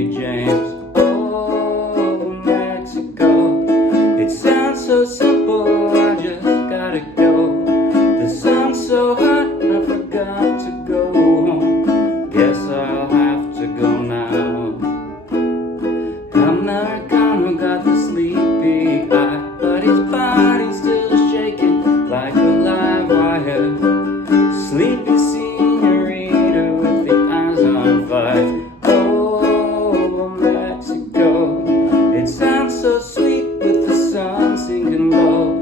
Hey James, oh Mexico. It sounds so simple, I just gotta go. The sun's so hot, I forgot to go home. Guess I'll have to go now. Americano got the sleepy eye, but his body's still shaking like a live wire. Sleepy señ-orita with the eyes on fire. Oh, Mexico. It sounds so sweet with the sun sinking low.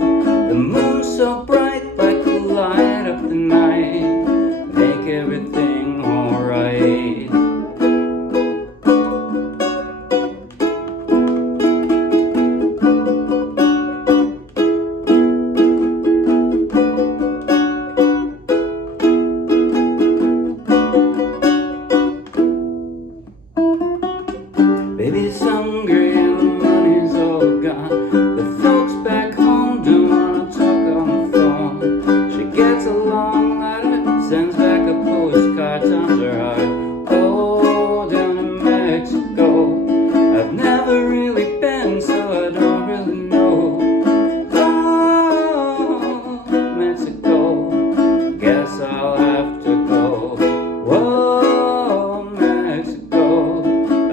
The moon so bright like a light up the night. Make everything alright. Baby's hungry and the money's all gone. The folks back home don't wanna talk on the phone. She gets a long letter, sends back a postcard, times are hard. Oh, down in Mexico. I've never really been, so I don't really know. Oh, Mexico. Guess I'll have to go. Whoa, Mexico.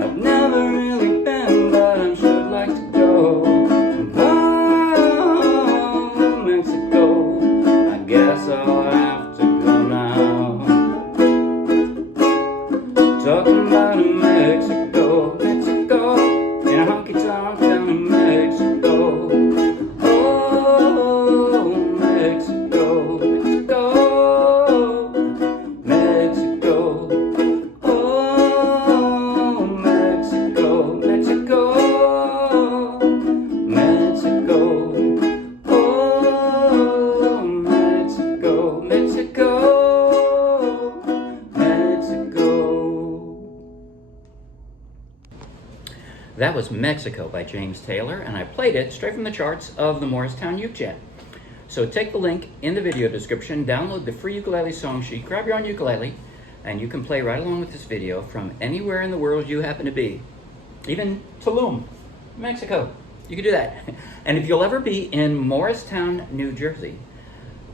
I've never really been, but I should like to go. Oh, Mexico. I guess I'll have to go now. Talking about Mexico, Mexico, in a honky tonk down in Mexico. Oh, Mexico, Mexico, Mexico. Oh, Mexico, Mexico, Mexico. Oh, Mexico, Mexico, Mexico. That was Mexico by James Taylor, and I played it straight from the charts of the Morristown UJ. So take the link in the video description, download the free ukulele song sheet, grab your own ukulele, and you can play right along with this video from anywhere in the world you happen to be. Even Tulum, Mexico. You can do that. And if you'll ever be in Morristown, New Jersey,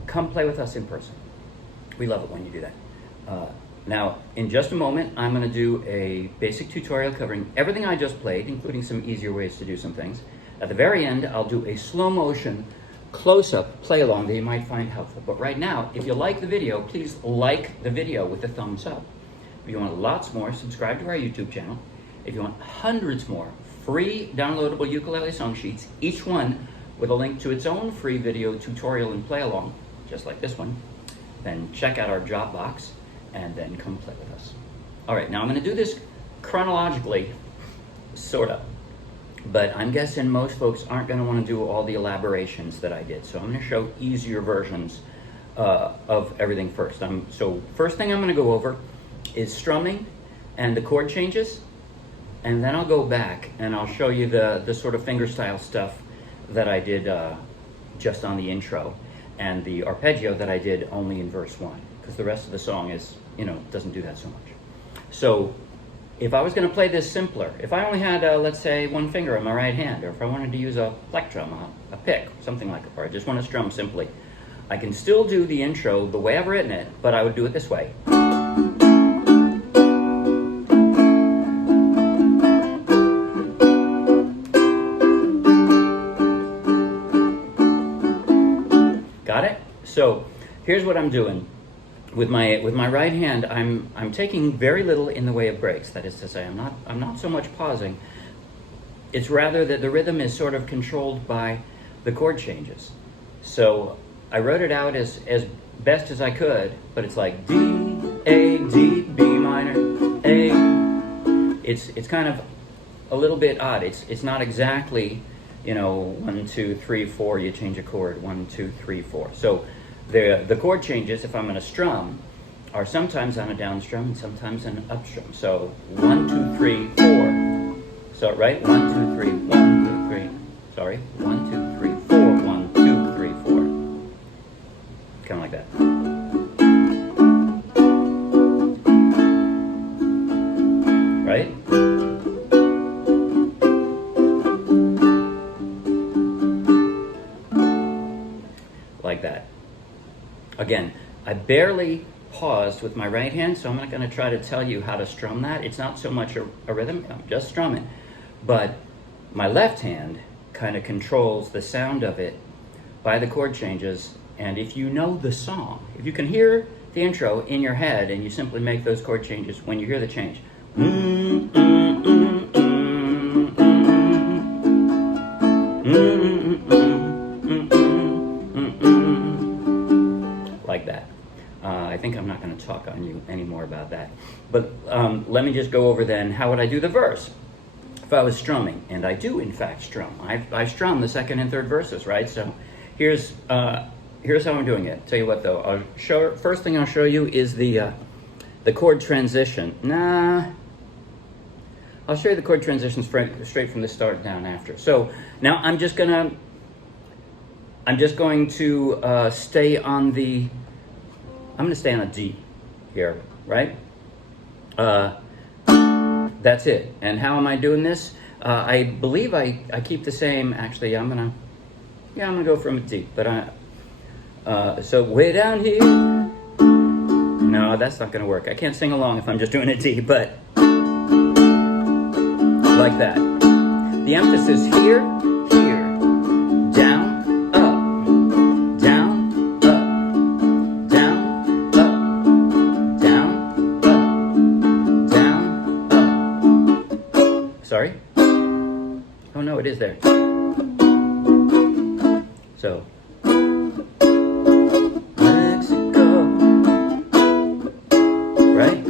come play with us in person. We love it when you do that. Now, in just a moment, I'm going to do a basic tutorial covering everything I just played, including some easier ways to do some things. At the very end, I'll do a slow motion close-up play along that you might find helpful. But right now, if you like the video, please like the video with a thumbs up. If you want lots more, subscribe to our YouTube channel. If you want hundreds more free downloadable ukulele song sheets, each one with a link to its own free video tutorial and play along, just like this one, then check out our job box and then come play with us. All right, now I'm going to do this chronologically, sort of, but I'm guessing most folks aren't going to want to do all the elaborations that I did, so I'm going to show easier versions of everything first. So first thing I'm going to go over is strumming and the chord changes, and then I'll go back and I'll show you the sort of fingerstyle stuff that I did just on the intro, and the arpeggio that I did only in verse 1, because the rest of the song is, doesn't do that so much. So if I was going to play this simpler, if I only had, let's say, one finger on my right hand, or if I wanted to use a plectrum, a pick, something like it, or I just want to strum simply, I can still do the intro the way I've written it, but I would do it this way. Got it? So here's what I'm doing. With my right hand, I'm taking very little in the way of breaks. That is to say, I'm not so much pausing. It's rather that the rhythm is sort of controlled by the chord changes. So I wrote it out as best as I could, but it's like D, A, D, B minor, A. It's kind of a little bit odd. It's not exactly, 1, 2, 3, 4. You change a chord, 1, 2, 3, 4. So the chord changes, if I'm going to strum, are sometimes on a down strum and sometimes on an up strum. So 1, 2, 3, 4. So right, 1, 2, 3, 1, 2, 3. Sorry, 1, 2, 3, 4. 1, 2, 3, 4. Kind of like that. Right? barely paused with my right hand, so I'm not going to try to tell you how to strum that. It's not so much a rhythm, I'm just strumming. But my left hand kind of controls the sound of it by the chord changes. And if you know the song, if you can hear the intro in your head and you simply make those chord changes when you hear the change. Like that. I think I'm not going to talk on you anymore about that. But let me just go over then, how would I do the verse? If I was strumming, and I do in fact strum. I strum the second and third verses, right? So here's how I'm doing it. Tell you what though, first thing I'll show you is the chord transition. I'll show you the chord transitions straight from the start down after. So now I'm just going to stay on the, I'm going to stay on a D here, right? That's it. And how am I doing this? I believe I keep the same. Actually, I'm gonna go from a D. But so way down here. No, that's not gonna work. I can't sing along if I'm just doing a D. But like that. The emphasis here, down, up, down, up, down, up, down, up, down, up. Sorry? Oh no, it is there. So. Mexico. Right?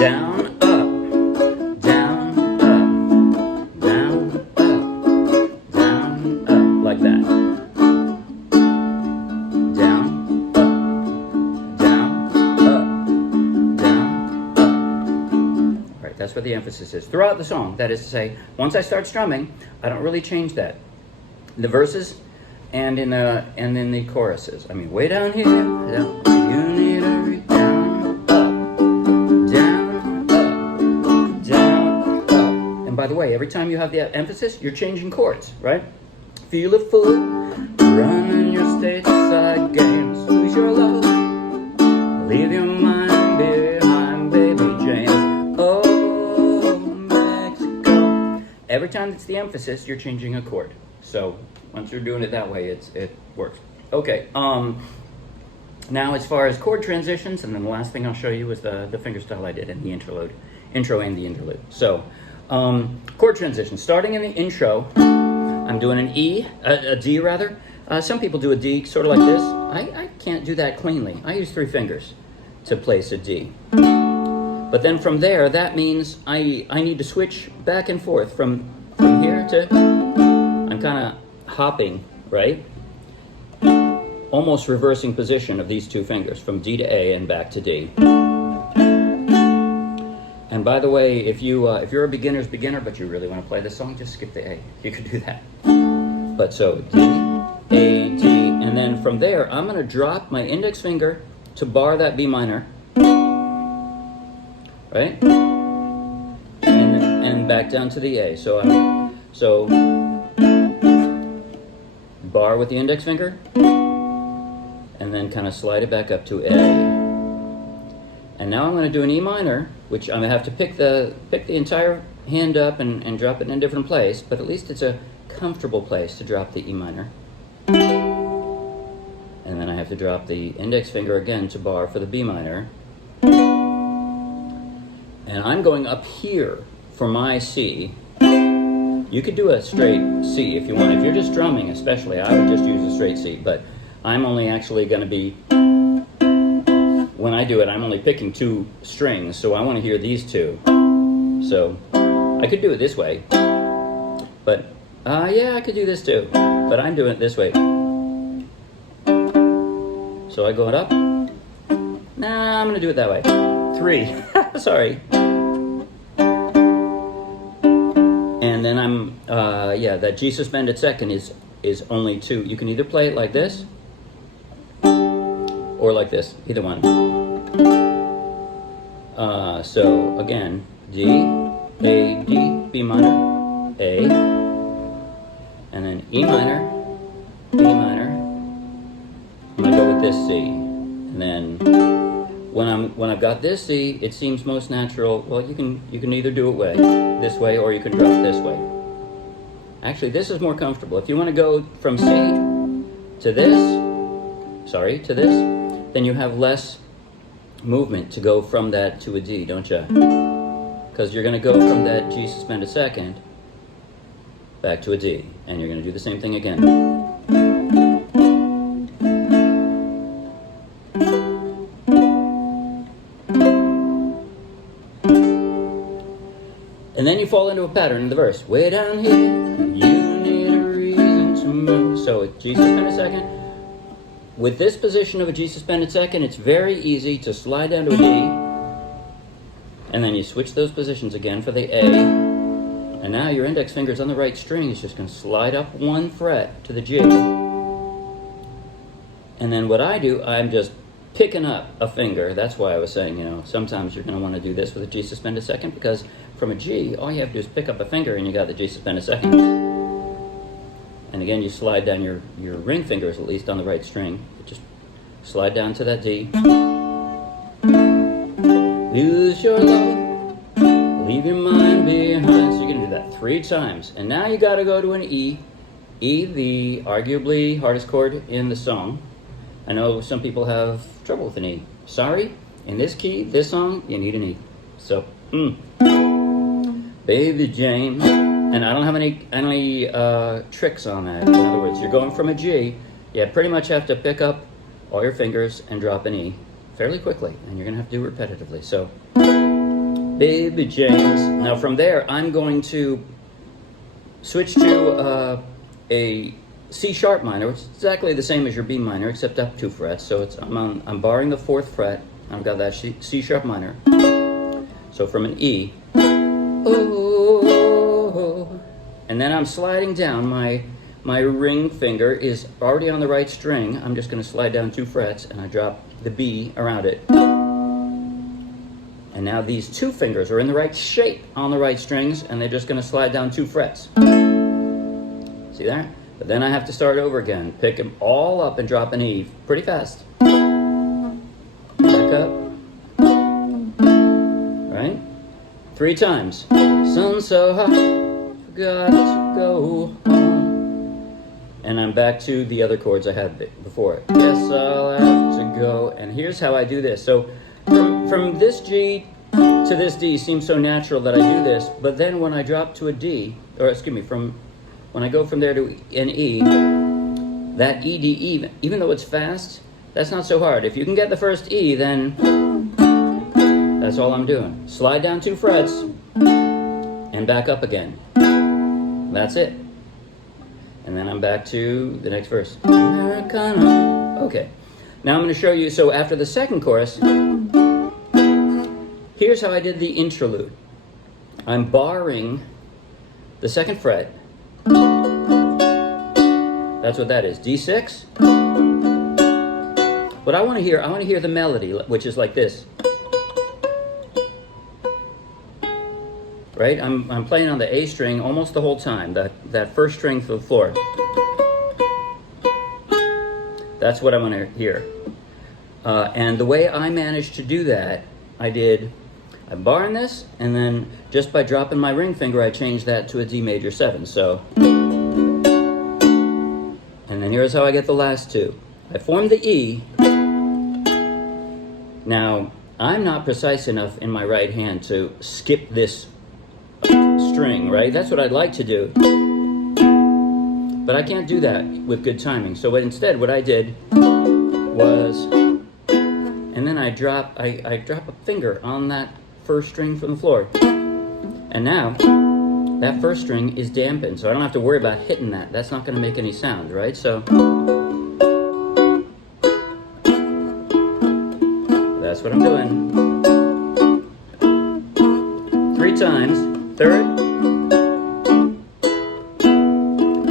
Down, up, down, up, down, up, down, up. Like that. Down, up, down, up, down, up. All right, that's where the emphasis is throughout the song. That is to say, once I start strumming, I don't really change that. The verses and in the choruses. I mean, way down here, down, you need a read down, up, down, up, down, up. And by the way, every time you have the emphasis, you're changing chords, right? Feel a fool, running your stateside games, lose your love, leave your mind behind, baby James. Oh, Mexico. Every time it's the emphasis, you're changing a chord. So once you're doing it that way, it works. Okay. Now as far as chord transitions, and then the last thing I'll show you is the fingerstyle I did in the intro and the interlude. So chord transitions. Starting in the intro, I'm doing an E, a D rather. Some people do a D sort of like this. I can't do that cleanly. I use 3 fingers to place a D. But then from there, that means I need to switch back and forth from here to. I'm kind of hopping, right? Almost reversing position of these 2 fingers from D to A and back to D. And by the way, if you're a beginner's beginner but you really want to play this song, just skip the A. You could do that. But so D, A, D, and then from there I'm going to drop my index finger to bar that B minor, right? And back down to the A. So bar with the index finger, and then kind of slide it back up to A. And now I'm going to do an E minor, which I'm going to have to pick the entire hand up and drop it in a different place, but at least it's a comfortable place to drop the E minor. And then I have to drop the index finger again to bar for the B minor. And I'm going up here for my C. You could do a straight C if you want. If you're just drumming especially, I would just use a straight C. But I'm only actually going to be, when I do it, I'm only picking 2 strings. So I want to hear these 2. So I could do it this way. But yeah, I could do this too. But I'm doing it this way. So I go up. Nah, I'm going to do it that way. 3. Sorry. And then I'm, that G suspended second is only 2. You can either play it like this, or like this, either one. So again, D, A, D, B minor, A, and then E minor, B minor. I'm gonna go with this C. And then when I've got this C, it seems most natural. Well, you can either do it this way, or you can drop this way. Actually, this is more comfortable. If you want to go from C to this, then you have less movement to go from that to a D, don't you? Because you're going to go from that G suspended second back to a D, and you're going to do the same thing again. And then you fall into a pattern in the verse. Way down here, you need a reason to move. So G suspended second. With this position of a G suspended second, it's very easy to slide down to a D. And then you switch those positions again for the A. And now your index finger's on the right string. It's just going to slide up one fret to the G. And then what I do, I'm just picking up a finger. That's why I was saying, sometimes you're going to want to do this with a G suspended second, because from a G, all you have to do is pick up a finger and you got the G suspended second. And again, you slide down your ring fingers, at least on the right string. Just slide down to that D. Use your love, leave your mind behind. So you're going to do that 3 times. And now you got to go to an E. E, the arguably hardest chord in the song. I know some people have trouble with an E. Sorry, in this key, this song, you need an E. So, Baby Jane. And I don't have any tricks on that. In other words, you're going from a G, you pretty much have to pick up all your fingers and drop an E fairly quickly, and you're going to have to do it repetitively. So, Baby James. Now from there, I'm going to switch to a C sharp minor, which is exactly the same as your B minor, except up 2 frets. So I'm barring the 4th fret. I've got that C sharp minor. So from an E, oh, and then I'm sliding down. My ring finger is already on the right string. I'm just going to slide down 2 frets, and I drop the B around it. And now these 2 fingers are in the right shape on the right strings, and they're just going to slide down 2 frets. See that? But then I have to start over again. Pick them all up and drop an E pretty fast. Back up. Right? 3 times. Sun so hot, forgot to go home. And I'm back to the other chords I had before. Guess I'll have to go. And here's how I do this. So from this G to this D seems so natural that I do this, but then when I drop to a D, or excuse me, when I go from there to an E, that E, D, even though it's fast, that's not so hard. If you can get the first E, then that's all I'm doing. Slide down 2 frets and back up again. That's it. And then I'm back to the next verse. Americano. Okay. Now I'm going to show you, so after the second chorus, here's how I did the interlude. I'm barring the 2nd fret. That's what that is. D6. What I want to hear the melody, which is like this. Right? I'm playing on the A string almost the whole time, that first string to the floor. That's what I want to hear. And the way I managed to do that, I'm barring this, and then just by dropping my ring finger, I changed that to a D major 7. So, and then here's how I get the last 2. I form the E. Now, I'm not precise enough in my right hand to skip this string, right? That's what I'd like to do. But I can't do that with good timing. So instead, what I did was, and then I drop a finger on that first string from the floor. And now, that first string is dampened, so I don't have to worry about hitting that. That's not going to make any sound, right? So, that's what I'm doing. 3 times, 3rd,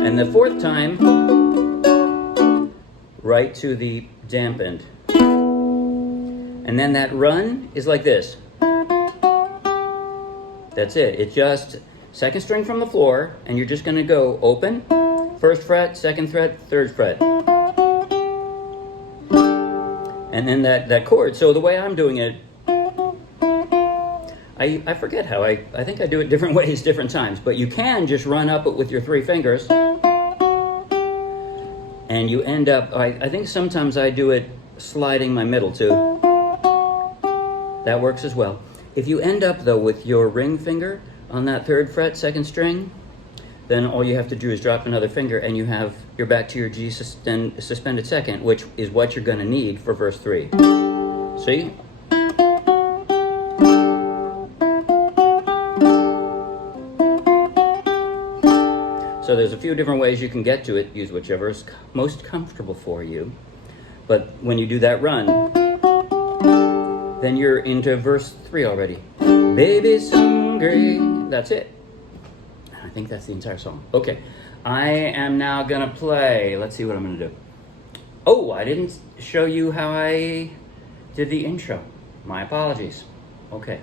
and the 4th time, right to the dampened. And then that run is like this. That's it. It's just 2nd string from the floor, and you're just going to go open, 1st fret, 2nd fret, 3rd fret. and then that chord. So the way I'm doing it, I forget how, I think I do it different ways, different times, but you can just run up it with your 3 fingers, and you end up, I think sometimes I do it sliding my middle too. That works as well. If you end up though with your ring finger on that 3rd fret, 2nd string, then all you have to do is drop another finger and you're back to your G suspended 2nd, which is what you're gonna need for verse 3. See? So there's a few different ways you can get to it. Use whichever is most comfortable for you. But when you do that run, then you're into verse 3 already. Baby's hungry. That's it. I think that's the entire song. Okay, I am now gonna play. Let's see what I'm gonna do. Oh, I didn't show you how I did the intro. My apologies. Okay,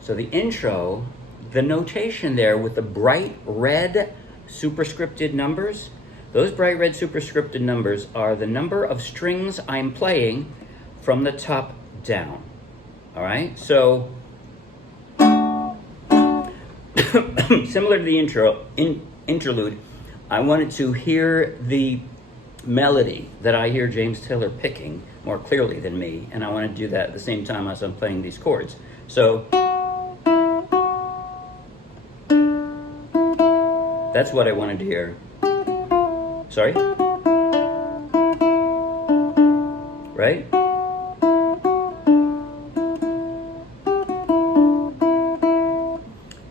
so the intro, the notation there with the bright red superscripted numbers, those bright red superscripted numbers are the number of strings I'm playing from the top down. All right, so similar to the interlude, I wanted to hear the melody that I hear James Taylor picking more clearly than me, and I want to do that at the same time as I'm playing these chords. So that's what I wanted to hear. Sorry? Right?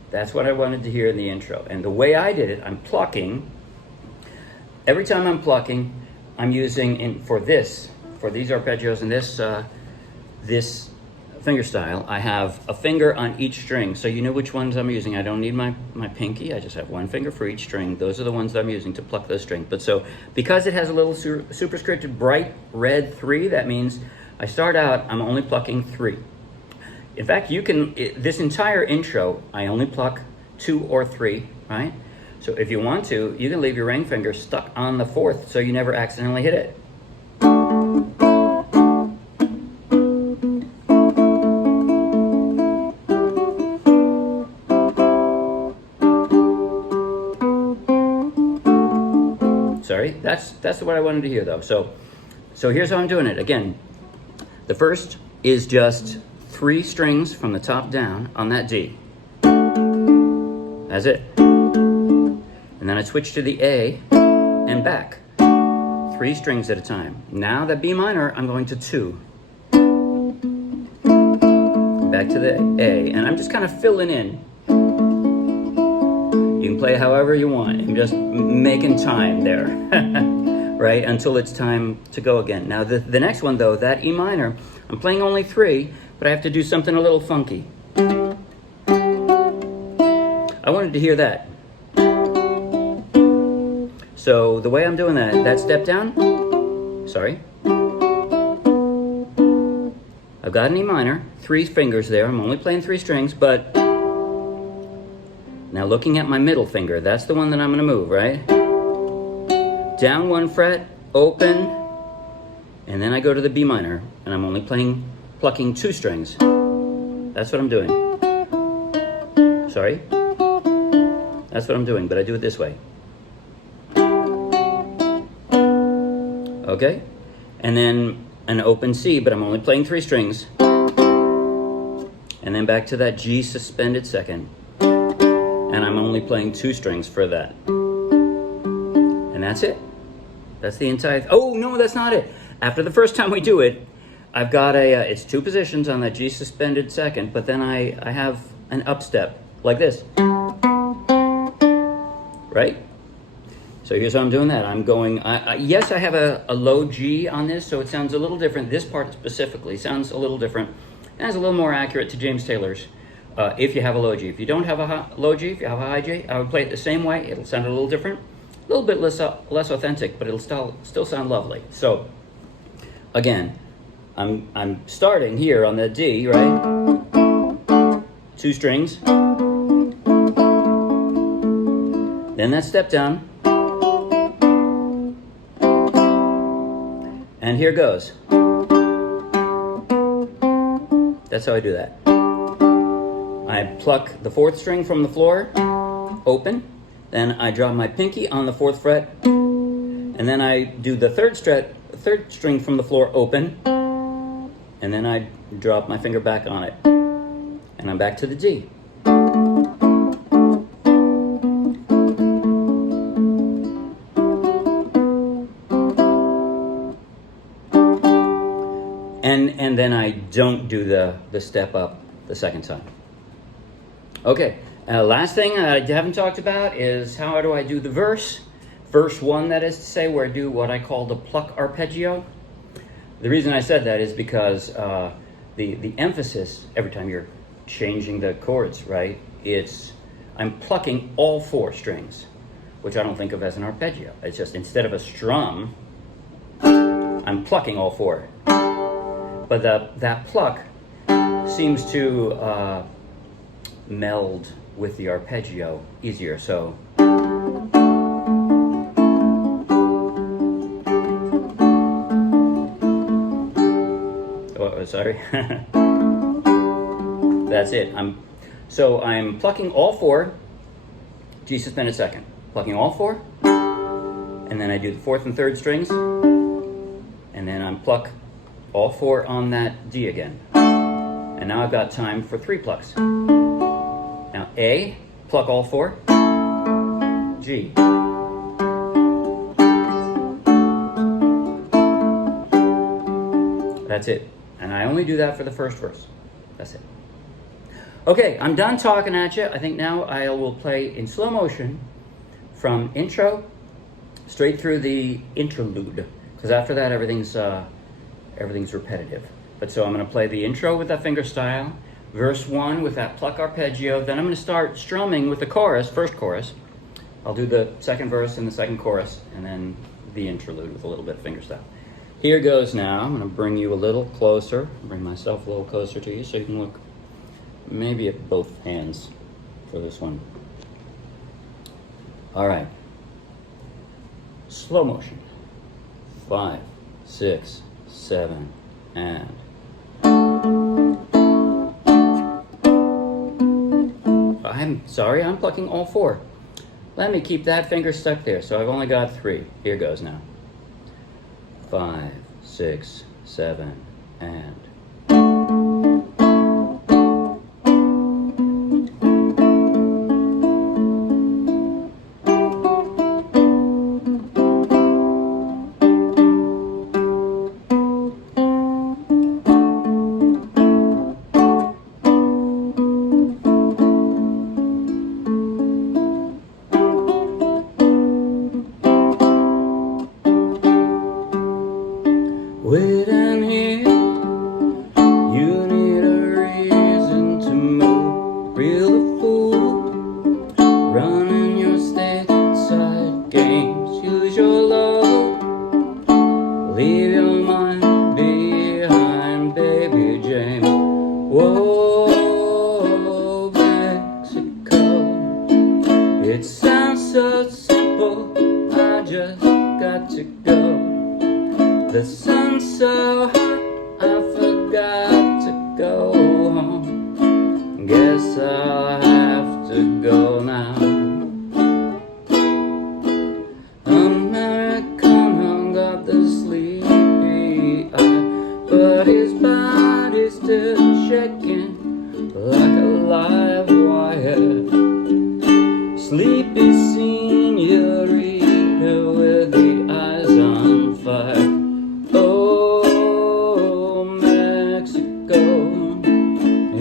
That's what I wanted to hear in the intro. And the way I did it, I'm plucking. Every time I'm plucking, I'm using, for these arpeggios and this fingerstyle, I have a finger on each string. So you know which ones I'm using. I don't need my pinky. I just have 1 finger for each string. Those are the ones that I'm using to pluck those strings. But so, because it has a little superscripted bright red 3, that means I start out, I'm only plucking 3. In fact, this entire intro, I only pluck 2 or 3, right? So if you want to, you can leave your ring finger stuck on the 4th so you never accidentally hit it. Sorry, that's what I wanted to hear though. So here's how I'm doing it. Again, the first is just 3 strings from the top down on that D. That's it. And then I switch to the A and back. 3 strings at a time. Now that B minor, I'm going to 2. Back to the A, and I'm just kind of filling in. You can play however you want. I'm just making time there, right? Until it's time to go again. Now the next one though, that E minor, I'm playing only 3, but I have to do something a little funky. I wanted to hear that. So the way I'm doing that step down, sorry. I've got an E minor, 3 fingers there. I'm only playing 3 strings, but now looking at my middle finger, that's the one that I'm gonna move, right? Down 1 fret, open, and then I go to the B minor, and I'm only plucking 2 strings. That's what I'm doing. Sorry? That's what I'm doing, but I do it this way. Okay? And then an open C, but I'm only playing 3 strings. And then back to that G suspended 2nd. And I'm only playing 2 strings for that. And that's it. That's the entire, oh no, that's not it. After the first time we do it, I've got it's 2 positions on that G suspended 2nd, but then I have an upstep, like this. Right? So here's how I'm doing that. I'm going, yes, I have a low G on this, so it sounds a little different. This part specifically sounds a little different. And it's a little more accurate to James Taylor's if you have a low G. If you don't have a low G, if you have a high G, I would play it the same way. It'll sound a little different, a little bit less authentic, but it'll still sound lovely. So again, I'm starting here on the D, right? 2 strings. Then that step down. And here goes. That's how I do that. I pluck the 4th string from the floor, open, then I drop my pinky on the 4th fret, and then I do the 3rd string from the floor open, and then I drop my finger back on it, and I'm back to the D. And then I don't do the step up the 2nd time. Okay, last thing I haven't talked about is how do I do the verse. Verse 1, that is to say, where I do what I call the pluck arpeggio. The reason I said that is because the emphasis every time you're changing the chords, right? I'm plucking all 4 strings, which I don't think of as an arpeggio. It's just instead of a strum, I'm plucking all 4. But that pluck seems to meld with the arpeggio easier. So sorry. That's it. I'm plucking all 4, G suspended 2nd, plucking all 4, and then I do the 4th and 3rd strings, and then I'm pluck all 4 on that D again. And now I've got time for 3 plucks. Now A, pluck all 4, G. That's it. And I only do that for the 1st verse. That's it. Okay, I'm done talking at you. I think now I will play in slow motion from intro straight through the interlude, because after that everything's repetitive. But so I'm going to play the intro with that fingerstyle, verse 1 with that pluck arpeggio, then I'm going to start strumming with the chorus, 1st chorus. I'll do the 2nd verse and the 2nd chorus, and then the interlude with a little bit of fingerstyle. Here goes now. I'm going to bring you a little closer, bring myself a little closer to you so you can look maybe at both hands for this one. All right. Slow motion. 5, 6, 7, and. I'm sorry, I'm plucking all 4. Let me keep that finger stuck there, so I've only got 3. Here goes now. 5, 6, 7, and. Waiting here, you need a reason to move. Real a fool, running your stateside games. Use your love, leave your mind behind, baby James. Whoa, Mexico. It sounds so simple, I just got to go. The sun's so hot, I forgot to go home. Guess I'll have to go now. Americano got the sleepy eye, but his body's still shaking like a live wire. Sleepy señ-orita with the eyes on fire. Oh, Mexico,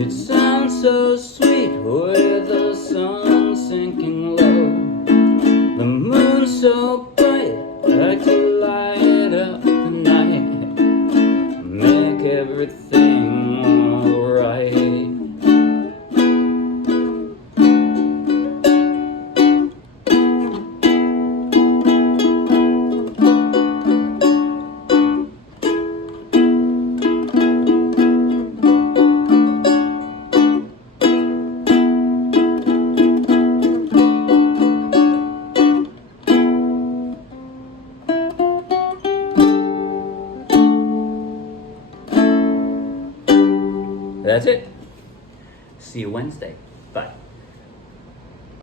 it sounds so sweet with the sun sinking low. The moon so bright, like to light up the night, make everything alright. that's it. See you Wednesday. Bye.